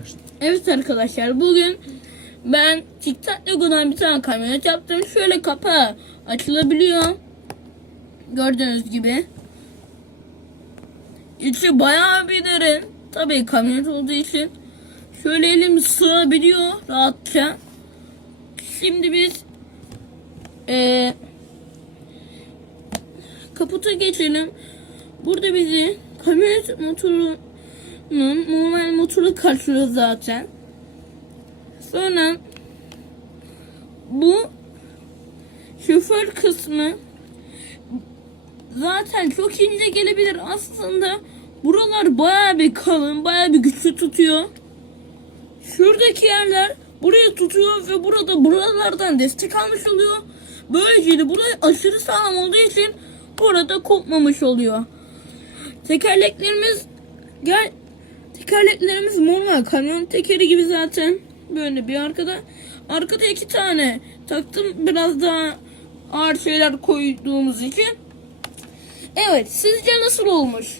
Başla. Evet arkadaşlar bugün ben TikTok Lego'dan bir tane kamyonet yaptım. Şöyle kapağı açılabiliyor. Gördüğünüz gibi. İçi bayağı bir derin. Tabii kamyonet olduğu için. Şöyle elim sığabiliyor rahatça. Şimdi biz eee kaputa geçelim. Burada bizi kamyonet motorunun normal motoru karşılıyor zaten. Sonra bu şoför kısmı zaten çok ince gelebilir aslında. Buralar baya bir kalın, baya bir güçlü tutuyor. Şuradaki yerler burayı tutuyor ve burada buralardan destek almış oluyor. Böylece de burası aşırı sağlam olduğu için burada kopmamış oluyor. Tekerleklerimiz gel tekerleklerimiz normal kamyon tekeri gibi zaten. Böyle bir arkada. Arkada iki tane taktım biraz daha ağır şeyler koyduğumuz için. Evet sizce nasıl olmuş?